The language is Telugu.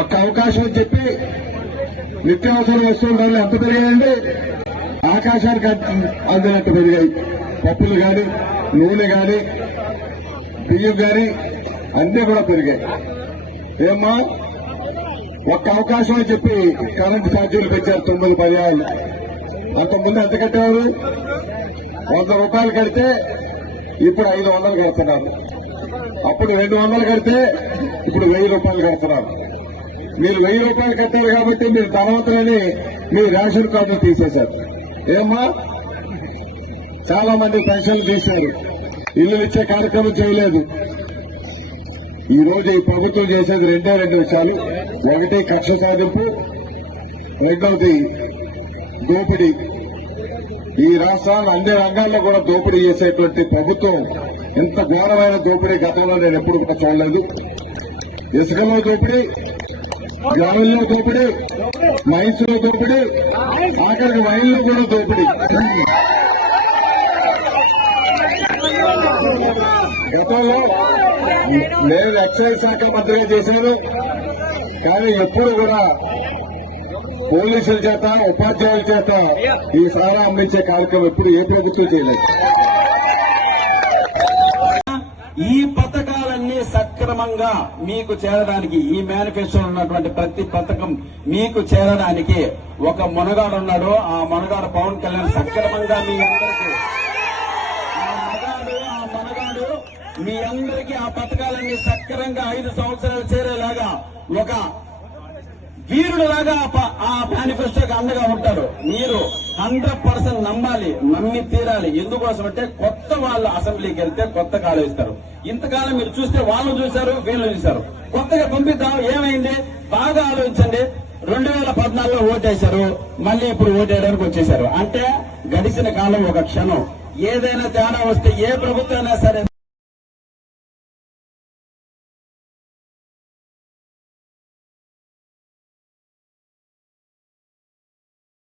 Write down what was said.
ఒక్క అవకాశం అని చెప్పి నిత్యావసర వస్తువుల ధరలు ఎంత పెరిగాయండి? ఆకాశానికి అందినట్టు పెరిగాయి. పప్పులు కానీ, నూనె కానీ, బియ్యం కానీ అన్నీ కూడా పెరిగాయి. ఏమ్మా, ఒక్క అవకాశం అని చెప్పి కరెంటు ఛార్జీలు పెంచారు 9 పర్యాలు. అంతకుముందు ఎంత కట్టేవారు? 100 రూపాయలు కడితే ఇప్పుడు 500 కడుతున్నారు. అప్పుడు 200 కడితే ఇప్పుడు 1000 రూపాయలు కడుతున్నారు. మీరు 1000 రూపాయలు కట్టారు కాబట్టి మీరు ధనవంతులని మీ రేషన్ కార్డులు తీసేశారు. ఏమ్మా, చాలా మంది పెన్షన్లు తీశారు, ఇల్లు ఇచ్చే కార్యక్రమం చేయలేదు. ఈ రోజు ఈ ప్రభుత్వం చేసేది రెండు విషయాలు. ఒకటి కక్ష సాధింపు, రెండవది దోపిడీ. ఈ రాష్ట్రాన్ని అన్ని రంగాల్లో కూడా దోపిడీ చేసేటువంటి ప్రభుత్వం. ఎంత ఘోరమైన దోపిడీ గతంలో నేను ఎప్పుడు కూడా చూడలేదు. ఇసుకలో దోపిడీ, గ్రామంలో దోపిడీ, మైన్స్ లో దోపిడీ, ఆఖరికి వైన్లో కూడా దోపిడీ. గతంలో నేను ఎక్సైజ్ శాఖ మంత్రిగా చేశాను, కానీ ఎప్పుడు కూడా పోలీసుల చేత, ఉపాధ్యాయుల చేత ఈ సారా అమ్మించే కార్యక్రమం ఎప్పుడు ఏ ప్రభుత్వం చేయలేదు. ఈ పథకాలన్నీ సక్రమంగా మీకు చేరడానికి, ఈ మేనిఫెస్టోలో ఉన్నటువంటి ప్రతి పథకం మీకు చేరడానికి ఒక మునగాడు ఉన్నాడు. ఆ మునగాడు పవన్ కళ్యాణ్ సక్రమంగా మీ అందరికీ ఆ పథకాలన్నీ సక్రమంగా 5 సంవత్సరాలు చేరేలాగా ఒక వీరుడులాగా ఆ మేనిఫెస్టోకి అండగా ఉంటాడు. మీరు 100% నమ్మాలి, నమ్మి తీరాలి. ఎందుకోసం అంటే కొత్త వాళ్ళు అసెంబ్లీకి వెళ్తే కొత్త కాలు ఇస్తారు. ఇంతకాలం మీరు చూస్తే వాళ్ళు చూశారు, వీళ్ళు చూశారు. కొత్తగా పంపిద్దాం, ఏమైంది? బాగా ఆలోచించండి. 2014లో ఓటేశారు, మళ్ళీ ఇప్పుడు ఓటేయడానికి వచ్చేశారు. అంటే గడిచిన కాలం ఒక క్షణం. ఏదైనా తేడా వస్తే ఏ ప్రభుత్వం అయినా సరే